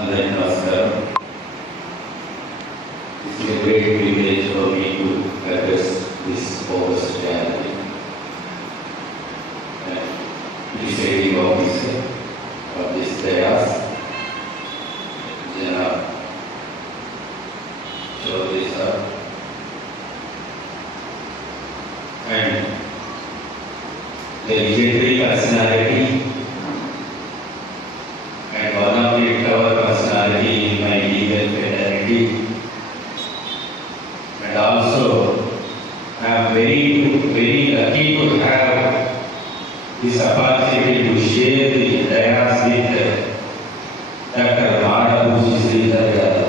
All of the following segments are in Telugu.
అందరికీ నమస్కారం. It's a great privilege for me to address this August gathering. And presiding officer of this dais, Janab Chaudhary sir, and the legendary personality and one of the cover personality in my legal fraternity, and also I am very lucky to have this opportunity to share the dais with Dr. Madhav Sridhar Garu,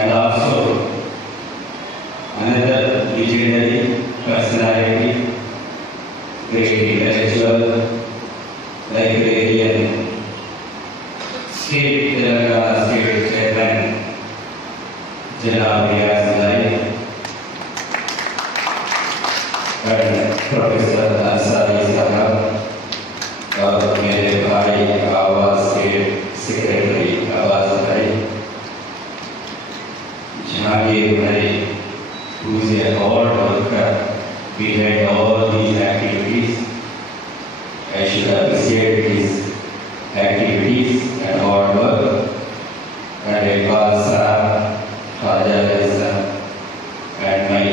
and also another legendary personality, great intellectual, librarian, State Telangana State Chairman, Janab Riyaz Lai, and Professor Ansari Sahab, और मेरे भाई आवास के सेक्रेटरी आवास भाई जहांगीर भाई, who is a hard worker behind all these activities. I should appreciate his activities and hard work. And Iqbal sir, Khaja sir, and my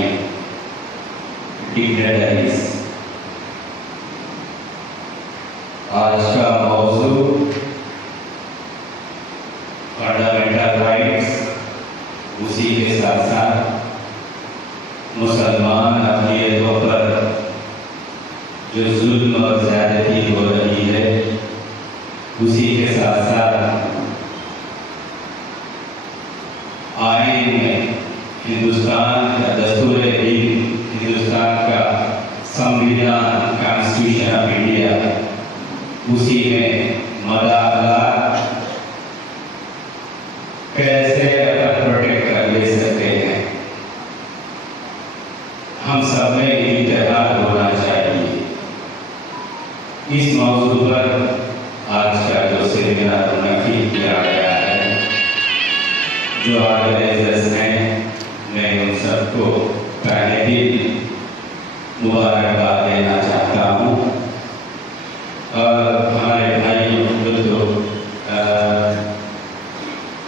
dignitaries. आज का मौजू फंडामेंटल राइट्स, उसी के साथ साथ मुसलमान अक़लियतों पर जो जुल्म और ज़्यादती हो रही है, उसी के साथ साथ आईन में हिंदुस्तान का दस्तूर दीन, हिंदुस्तान का संविधान, कॉन्स्टिट्यूशन ऑफ इंडिया, उसी में मदाखलत कैसे अपन प्रोटेक्ट कर ले सकते हैं, हम सब में इत्तेहाद होना चाहिए। इस मौजू पर आज का जो सेमिनार मुनक्किद किया गया है, जो ऑर्गेनाइजर्स हैं, मैं उन सबको पहले दिन मुबारकबाद देना चाहता हूँ। और हमारे भाई जो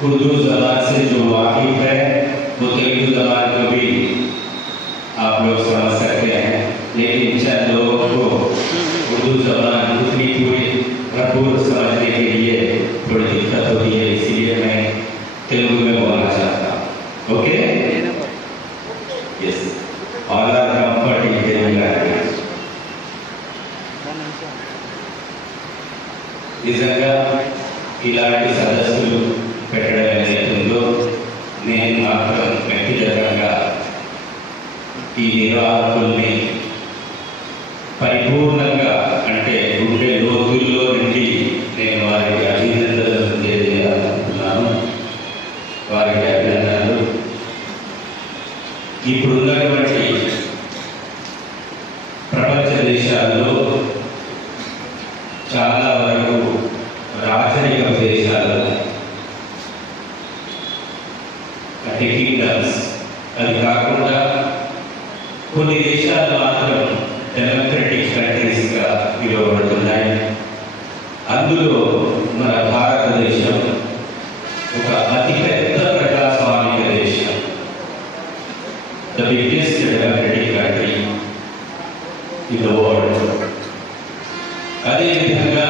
उर्दू ज़बान से जो वाकिफ़ है, वो तेलुगु ज़बान को भी आप लोग समझ सकते हैं, लेकिन चंद लोगों को उर्दू ज़बान उतनी पूरी भरपूर समझने के लिए थोड़ी दिक्कत होती है, इसलिए मैं तेलुगु में बोलना चाहता हूँ। Okay, yes, all are comfort in Telugu language. నిజంగా ఇలాంటి సదస్సులు పెట్టడం ఏదైతుందో, నేను మాత్రం వ్యక్తిగతంగా ఈ నిర్వాహకుల్ని పరిపూర్ణంగా, అంటే గుండె లోతుల్లో నుండి నేను వారికి అభినందనలు తెలియజేయాలనుకుంటున్నాను. వారికి అభినందనలు. ఇప్పుడున్నటువంటి ప్రపంచ దేశాల్లో చాలా వరకు రాజరిక దేశాలు, అంటే కింగ్డమ్స్, అది కాకుండా కొన్ని దేశాలు మాత్రం డెమోక్రటిక్ కంట్రీస్గా పిలువబడుతున్నాయి. అందులో మన భారతదేశం ఒక అతిపెద్ద ప్రజాస్వామిక దేశం, the biggest democratic country in the world. అదేవిధంగా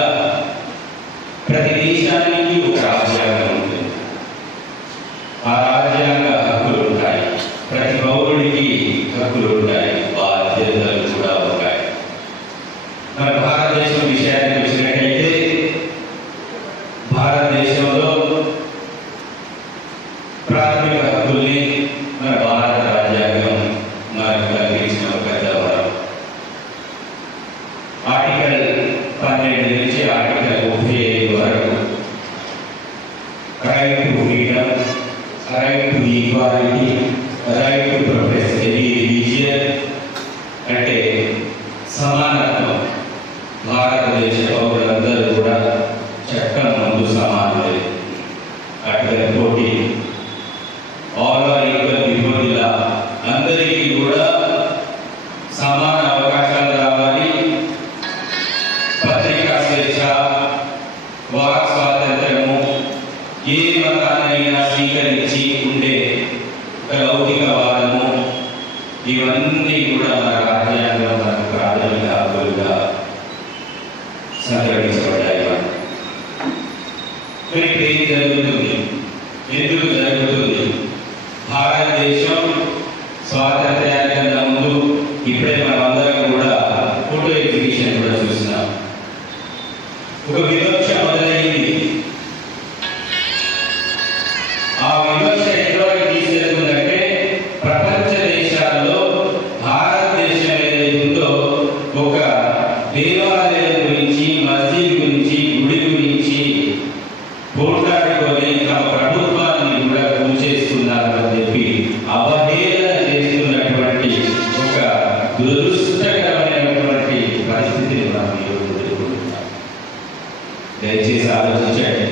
ప్రతి దేశానికి ఒక రాజ్యాంగం ఉంటుంది, ఆ రాజ్యాంగ హక్కులు ఉంటాయి, ప్రతి పౌరుడికి హక్కులు ఉంటాయి, బాధ్యతలు కూడా ఉంటాయి. మన భారతదేశం విషయానికి వచ్చినట్టయితే, భారతదేశంలో ప్రాథమిక హక్కుల్ని మన భారత రాజ్యాంగం మనకు కల్పించిన ఒక పెద్ద వరం. ఆర్టికల్ 12 నుంచి ఆర్టికల్ 35 వరకు right to freedom, right to equality, right to profess any religion, అంటే సమానత్వం, భారతదేశ పౌరులందరూ సంగ్రహించబడ్డాయి. మరి ఇప్పుడు ఏం జరుగుతుంది, ఎందుకు జరుగుతుంది? భారతదేశం స్వాతంత్ర్యానికన్నా ముందు ఇప్పుడే మనమందరం కూడా ఫోటో ఎగ్జిబిషన్ కూడా చూస్తున్నాం. ఒక వివక్ష మొదలైంది. ఆ వివక్ష ఎటువంటి తీసుకెళ్తుందంటే ప్రపంచ దేశాల్లో భారతదేశం ఏదైతుందో ఒక దేవాలయం గురించి, మస్జిద్ గురించి, గుడి గురించి పోట్లాడుకొని తమ ప్రభుత్వాన్ని కూడా కూల్చేస్తున్నారు అని చెప్పి అవహేళన చేస్తున్నటువంటి ఒక దురదృష్టకరమైనటువంటి పరిస్థితిని మనం ఈరోజు ఎదుర్కొంటున్నాం. దయచేసి ఆలోచించండి.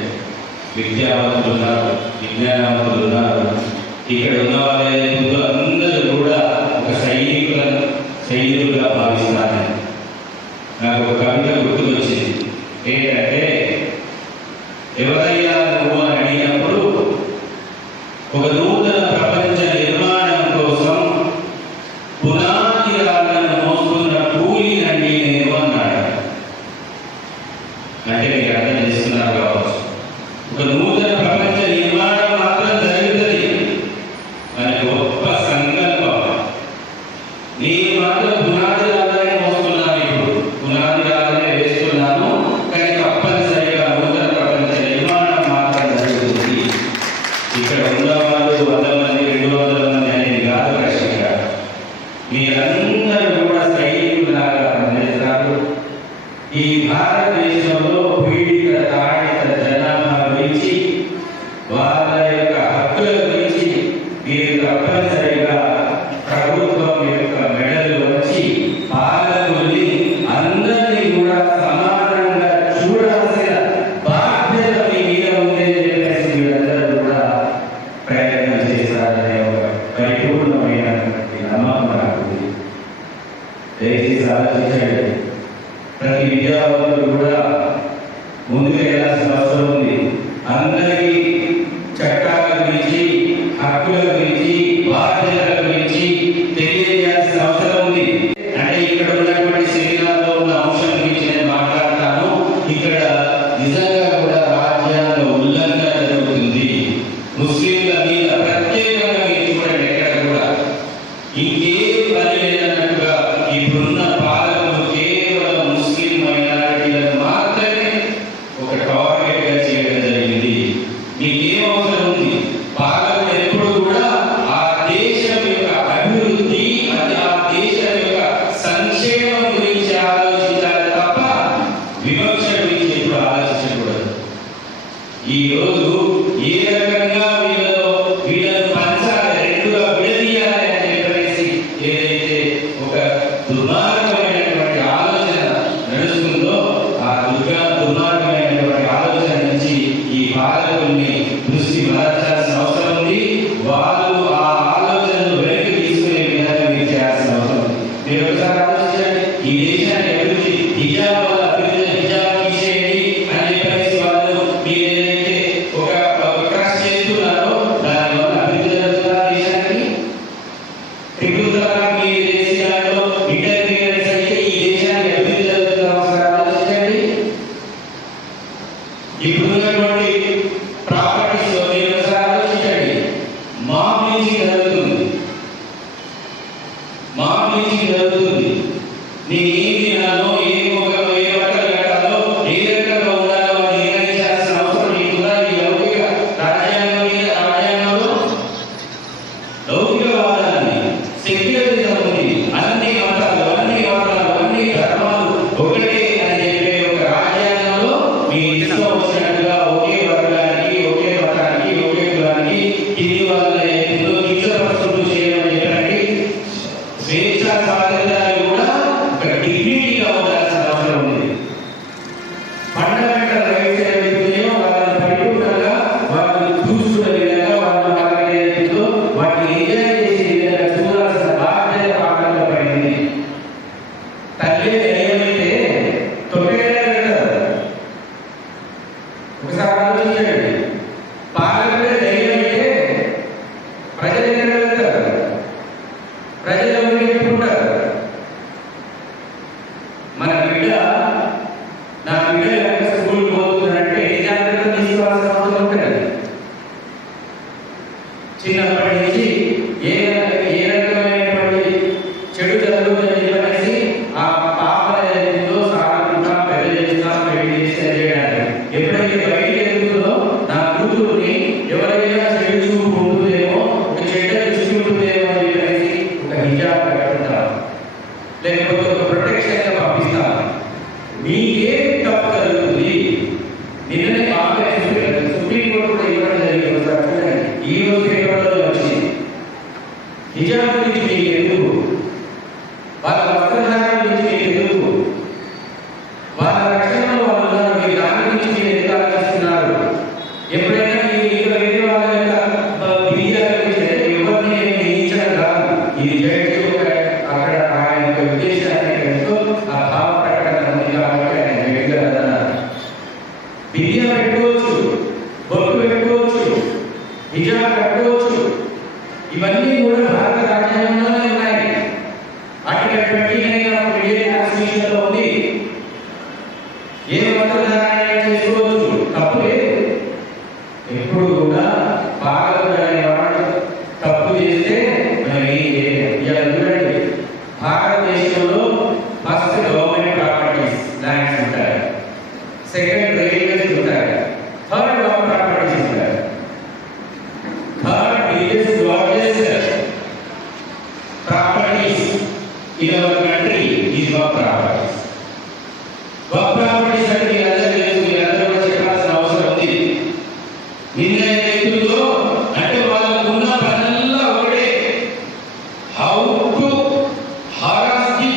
విద్యావంతులు ఉన్నారు, విజ్ఞానవంతులు ఉన్నారు. ఇక్కడ ఉన్న వాళ్ళేదో అందరూ కూడా ఒక సైనికులుగా భావిస్తారు. నాకు ఒక కవిత గుర్తుకొచ్చింది. ఏంటంటే, ఎవరైనా నువ్వు అని అడిగినప్పుడు ఒక నూతన ప్రపంచ నిర్మాణం కోసం పునాది రాళ్ళను మోస్తున్న కూలీనండి నేను అన్నాడు. అంటే మీరు అర్థం చేస్తున్నారు కావచ్చు. ఒక నూతన ప్రపంచ నిర్మాణం మాత్రం జరుగుతుంది అని గొప్ప సంకల్పం. నేను మాత్రం పునాది రాళ్ళనే మోస్తున్నాను, ఇప్పుడు పునాది రాళ్ళనే వేస్తున్నాను, కానీ తప్పనిసరిగా నూతన ప్రపంచ నిర్మాణం మాత్రం జరుగుతుంది. ఇక్కడ ఉన్నవాళ్ళు 100 మంది 200 మంది అనేది కాదు ప్రశ్న. మీరందరూ కూడా సైనికులాగా పనిచేస్తారు. ఈ భారతదేశంలో పీడిత తాడిత జనాభా గురించి, వాళ్ళ యొక్క హక్కుల గురించి మీరు తప్పనిసరిగా ప్రభుత్వం యొక్క మెడలు వచ్చి పాలకుల్ని అందరినీ కూడా సమానంగా చూడాల్సిన బాధ్యత మీ మీద ఉందని చెప్పేసి మీరందరూ కూడా ప్రయత్నం చేశారనే ఒక పరిపూర్ణమైనటువంటి నమ్మకం నాకు ఉంది. దయచేసి ఆలోచించండి. ప్రతి విద్యావంతులు కూడా ముందుకు వెళ్ళాల్సిన అవసరం ఉంది. అందరికీ చట్టాల గురించి, హక్కుల గురించి, బాధ్యతల గురించి తెలియజేయాల్సిన అవసరం ఉంది. అంటే ఇక్కడ ఉన్నటువంటి శరీరాల్లో ఉన్న అంశం గురించి నేను మాట్లాడతాను. ఇక్కడ నిజంగా కూడా రాజ్యాంగ ఉల్లంఘన జరుగుతుంది. ముస్లింల మీద ప్రత్యేకంగా మీరు చూడండి, ఎక్కడ కూడా ఇంకేం పని లేదన్నట్టుగా ఇప్పుడున్న పాలకులు కేవలం ముస్లిం మైనారిటీలను మాత్రమే ఒక టార్గెట్ గా చేయడం జరిగింది. మీకేం అవసరం ఉంది? పాలకులు ఎప్పుడు కూడా ఆ దేశం యొక్క అభివృద్ధి, ఆ దేశం యొక్క సంక్షేమం గురించి ఆలోచించాలి తప్ప వివక్ష గురించి ఎప్పుడు ఆలోచించకూడదు. ఈ రోజు ఏ రకంగా వీళ్ళను పంచాలి, రెండుగా విడదీయాలి అని చెప్పేసి ఏదైతే ఒక దుర్మార్గమైనటువంటి ఆలోచన నడుస్తుందో, ఆ దుర్మార్గమైనటువంటి ఆలోచన నుంచి ఈ పాలకుల్ని దృష్టి మరల్చాల్సిన అవసరం ఉంది. వాళ్ళు ఆ ఆలోచనను వెనక్కి తీసుకునే విధంగా మీరు చేయాల్సిన అవసరం ఉంది. మీరు ఒకసారి ఆలోచించండి. ఈ దేశాన్ని అభివృద్ధి హిజాబ్ వల్ల అభివృద్ధి, హిజాబ్ తీసేయండి అని చెప్పేసి వాళ్ళు మీరేదైతే ఒక బియ్యం పెట్టుకోవచ్చు, బొట్టు పెట్టుకోవచ్చు, హిజాబ్ కట్టుకోవచ్చు. ఇవన్నీ కూడా భారత రాజ్యాంగంలోనే ఉన్నాయి. ఆర్టికల్ 29 కాన్స్టిట్యూషన్లో ఉంది. ఏ వస్త్రధారణ చేసుకోవచ్చు, తప్పు లేదు. ఎప్పుడు కూడా భారత అనేవాడు తప్పు చేస్తే మనం ఏం చేయలేము. చూడండి, భారతదేశంలో ఫస్ట్ గవర్నమెంట్ ప్రాపర్టీస్ ల్యాండ్స్ ఉంటాయి, సెకండ్ రైల్వేస్ ఉంటాయి, థర్డ్ వర్క్ ప్రాపర్టీస్ ఉంటాయి. Third biggest largest properties in our country is work properties. Work properties అంటే మీ అందరికీ తెలుసు, మీ అందరూ కూడా చెప్పాల్సిన అవసరం ఉంది. నిన్న వ్యక్తుల్లో అంటే వాళ్ళకు ఉన్న పనుల్లో ఒకటే, how to harass the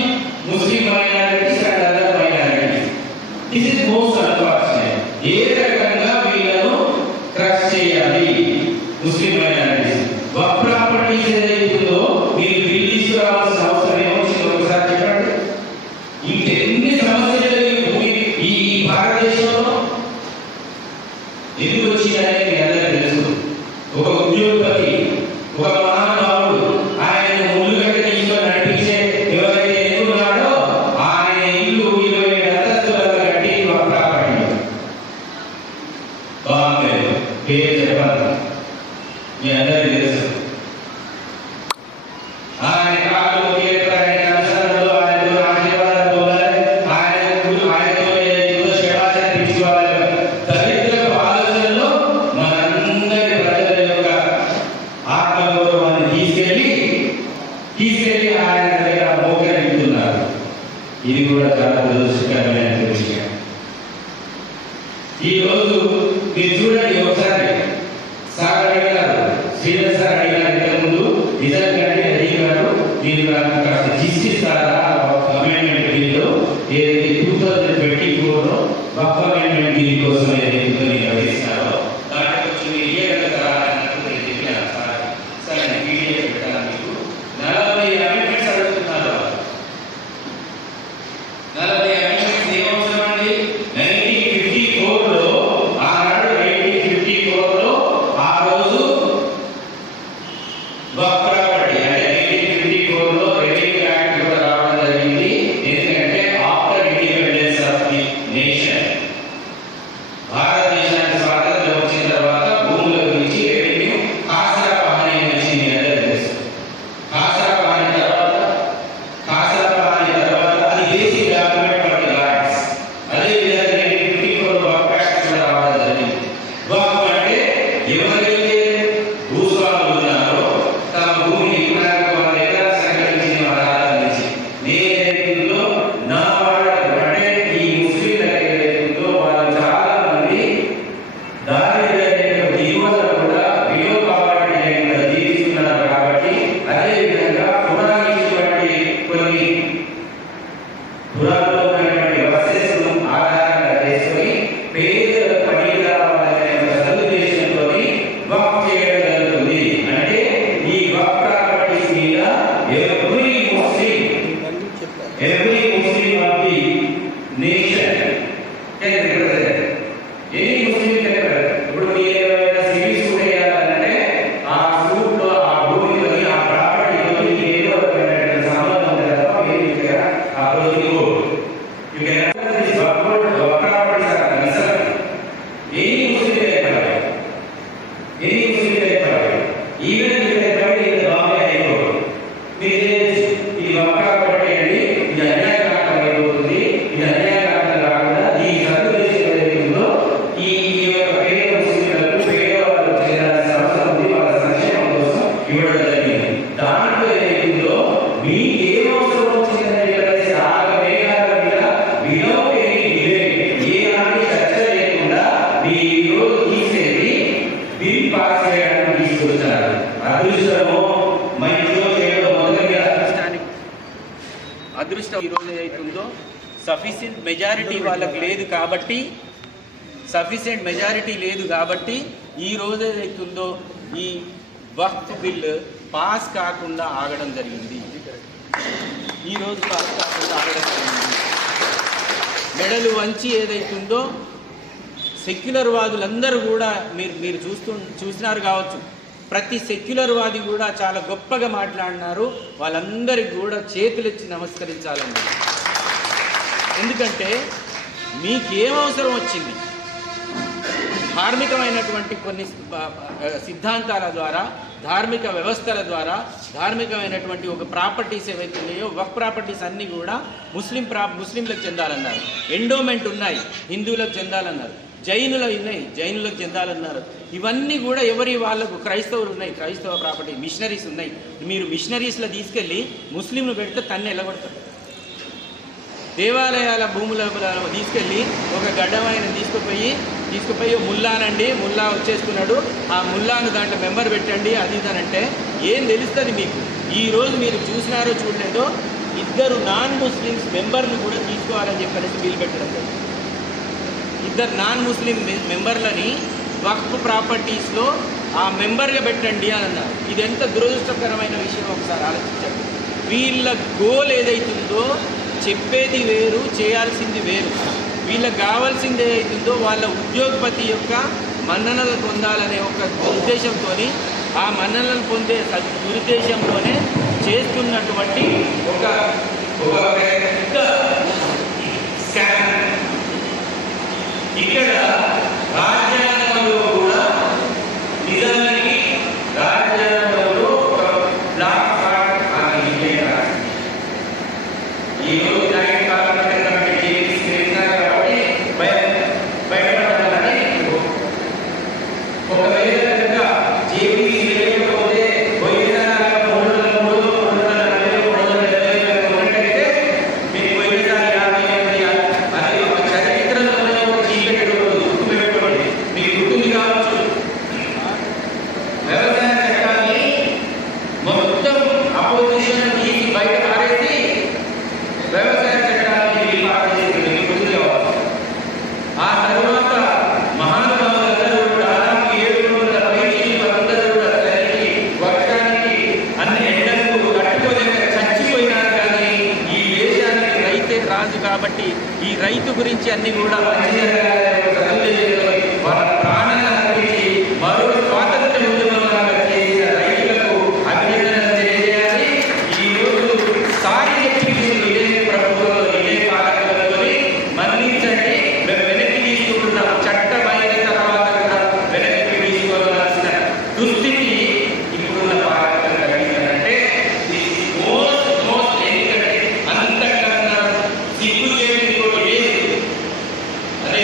Muslim minorities and other minorities. This is most unfortunate. ఏ రకంగా వీళ్ళను క్రష్ చేయాలి ముస్లిం మైనారిటీస్. వర్క్ ప్రాపర్టీస్ ఏదైతుందో మీరు బిల్ తీసుకురావాల్సిన అవసరం ఏమొచ్చింది ఒకసారి చెప్పండి. ఇంకెన్ని సమస్యలు ఈ భారతదేశంలో ఎందుకు వచ్చిందనేది మీ అందరికీ తెలుసు. ఒక ఉద్యోగపతి, ఒక మహానుభావుడు ఆయన ముళ్ళుగడ్డ తీసుకొని నడిపించే ఎవరైతే ఎన్నుకున్నాడో ఆయన ఇల్లు 27 అంతస్తులుగా కట్టి వర్క్ ప్రాపర్టీ బాంబే పేరు చెప్పాలి, మీ అందరికీ తెలుసు. ఆయన కాలు అనుసరణలో ఆయనతో ఆశీర్వాదాలు పొందాలి, ఆయనతో ఏదైతే శివాజీ తీసుకోవాలి. దరిద్రపు ఆలోచనలో మనందరి ప్రజల యొక్క ఆత్మగౌరవాన్ని తీసుకెళ్ళి ఆయన దగ్గర మోకరిస్తున్నారు. ఇది కూడా చాలా దురదృష్టకరమైన విషయం. ఈ రోజు మీరు చూడండి, ఒకసారి సార్ అడిగారు, శ్రీధర్ సార్ అడిగారు ఇంతకుముందు, నిజంగా అడిగారు మీరు నాకు కాస్త జిస్టిస్తారా అమెండ్మెంట్ బిల్లు ఏదైతే 2024లో వక్ఫ్ అమెండ్మెంట్ బిల్ కోసం ఏదైతే మీరు అడిగిస్తారో దాంట్లో కొంచెం మీరు ఇయ్యగలుగుతారా అన్నట్టు నేను చెప్పాను. సార్ నేను పీడిఎఫ్ పెట్టాను మీకు. 40 అమెండ్మెంట్స్ అడుగుతున్నారు. 40 అమెండ్మెంట్స్ ఏమవసరం అండి? 1954లో ఆనాడు 1954లో ఆ రోజు వక్ఫ్ ప్రాపర్టీ అంటే 1954లో రెవెన్యూ యాక్ట్ కూడా రావడం జరిగింది. ఎందుకంటే after independence of the nation, భారతదేశానికి స్వాతంత్రం వచ్చిన తర్వాత భూముల గురించి రెవెన్యూ ఖాసరా పహానీ వచ్చింది. అందరూ తెలుసు. ఖాసరా పహానీ తర్వాత అది basic document for the lands. అదేవిధంగా 1954లో వక్ఫ్ యాక్ట్ కూడా రావడం జరిగింది. వక్ఫ్ అంటే ఎవరైతే భూస్వాములు ఉన్నారో తమ భూమిని ఇవ్వడానికి వాళ్ళ ఎకరా సంకల్పించిన వాళ్ళ ఆధారించి నేనేదో నా వాళ్ళ అంటే ఈ ముస్లింల ఏదైతుందో వాళ్ళు చాలా మంది దారిద్ర్య జీవనం కూడా బిలో పావర్టీ లేకుండా జీవిస్తున్నారు. కాబట్టి అదేవిధంగా పురాణించినటువంటి కొన్ని పురాణంలో ఉన్నటువంటి వర్సెస్ ఆధారంగా చేసుకొని పేదల పని రావాలనే ఒక సదుద్దేశంతో వక్ఫ్ చేయడం జరుగుతుంది. అంటే ఈ వక్ఫ్ ప్రాపర్టీస్ మీద every Muslim of the nation can represent any Muslim can. ఇప్పుడు మీరు ఏమైనా సివిల్స్ కూడా వేయాలంటే ఆ సూట్లో ఆ భూమిలోని ఆ ప్రాపర్టీలో ఏదో రకమైనటువంటి సంబంధం ఉంది తప్ప మీరు ఇక్కడ ఆ రోజు you can this Waqf properties are concern any Muslim even Bombay high court మీరు ఈ వక్ఫ్ ప్రాపర్టీ అండి ఇది అన్యాయకారణం అయిపోతుంది, ఇది అన్యాయకారణం కాకుండా ఈ సదుద్దేశం ఏదైతుందో ఈ యొక్క పేద ముస్లింలకు పేదవాళ్ళు చేయాల్సిన అవసరం ఉంది, వాళ్ళ సంక్షేమం కోసం ఇవ్వడం జరిగింది. దాంట్లో ఏదైతుందో మీకు ఏం అవసరం వచ్చిందని చెప్పేసి ఆ మేఘాల మీద వినౌట్ ఎనీ డిబేట్ ఏ నాటి చర్చ లేకుండా మీరు ఈ రోజు తీసేది బిల్ పాస్ చేయడానికి తీసుకొచ్చారు. అదృష్టమో మైండ్లో చేయడం మొదలుగా అదృష్టం ఈరోజు ఏదైతుందో సఫిషియెంట్ మెజారిటీ వాళ్ళకి లేదు కాబట్టి ఈ రోజు ఏదైతుందో ఈ వక్ఫ్ బిల్ పాస్ కాకుండా ఆగడం జరిగింది. మెడలు వంచి ఏదైతుందో సెక్యులర్ వాదులందరూ కూడా మీరు చూసినారు కావచ్చు. ప్రతి సెక్యులర్ వాది కూడా చాలా గొప్పగా మాట్లాడినారు. వాళ్ళందరికీ కూడా చేతులెత్తి నమస్కరించాలండి. ఎందుకంటే మీకేం అవసరం వచ్చింది? ధార్మికమైనటువంటి కొన్ని సిద్ధాంతాల ద్వారా, ధార్మిక వ్యవస్థల ద్వారా, ధార్మికమైనటువంటి ఒక ప్రాపర్టీస్ ఏవైతే ఉన్నాయో వక్ ప్రాపర్టీస్ అన్నీ కూడా ముస్లింలకు చెందాలన్నారు. ఎండోమెంట్ ఉన్నాయి, హిందువులకు చెందాలన్నారు. జైనులు ఉన్నాయి, జైనులకు చెందాలన్నారు. ఇవన్నీ కూడా ఎవరి వాళ్ళకు క్రైస్తవులు ఉన్నాయి, క్రైస్తవ ప్రాపర్టీ. మిషనరీస్ ఉన్నాయి. మీరు మిషనరీస్లో తీసుకెళ్ళి ముస్లింలు పెడితే తన్ని ఎలగొడతారు. దేవాలయాల భూముల తీసుకెళ్ళి ఒక గడ్డమైన తీసుకుపోయి ముల్లానండి, ముల్లా వచ్చేస్తున్నాడు, ఆ ముల్లాను దాంట్లో మెంబర్ పెట్టండి అది ఇదనంటే ఏం తెలుస్తుంది మీకు? ఈరోజు మీరు చూసినారో చూడలేదో 2 నాన్ ముస్లిమ్స్ మెంబర్లు కూడా తీసుకోవాలని చెప్పనేసి బిల్ పెట్టడం జరిగింది. 2 నాన్ ముస్లిం మెంబర్లని వక్ఫ్ ప్రాపర్టీస్లో ఆ మెంబర్గా పెట్టండి అని అన్నారు. ఇది ఎంత దురదృష్టకరమైన విషయం ఒకసారి ఆలోచించండి. వీళ్ళ గోల్ ఏదైతుందో చెప్పేది వేరు, చేయాల్సింది వేరు. వీళ్ళకి కావాల్సింది ఏదైతుందో వాళ్ళ ఉద్యోగపతి యొక్క మన్ననలు పొందాలనే ఒక ఉద్దేశంతో, ఆ మన్ననలు పొందే దురుద్దేశంతోనే చేస్తున్నటువంటి ఒక పెద్ద స్కామ్. ఇక్కడ రాజ్యాంగంలో కూడా నిజానికి రాజ్యాంగంలో ఒక బ్లాక్ కార్డ్ అని ఈరోజు జాయింట్ పార్లమెంట్ కమిటీ చేసినారు కాబట్టి బయటపడాలని ఒకవేళ కనుక జేపీసీ లేకపోతే కాబట్టి ఈ రైతు గురించి అన్ని కూడా వాళ్ళ ప్రాణాలను అర్పించి మరో స్వాతంత్ర ఉద్యమంగా చేసిన రైతులకు అభినందన తెలియజేయాలి. ఈరోజు సారి ఇదే ప్రభుత్వంలో ఇదే పాలకులతో మరణించండి, మేము వెనక్కి తీసుకుంటున్నాం, చట్టం అయిన తర్వాత కూడా వెనక్కి తీసుకోవాల్సిన దుస్థితి ఇప్పుడున్న పాలకులు కలిగిందంటే ఎందుకంటే అంతకన్నా సిగ్గు చేయడం లేదు. అదే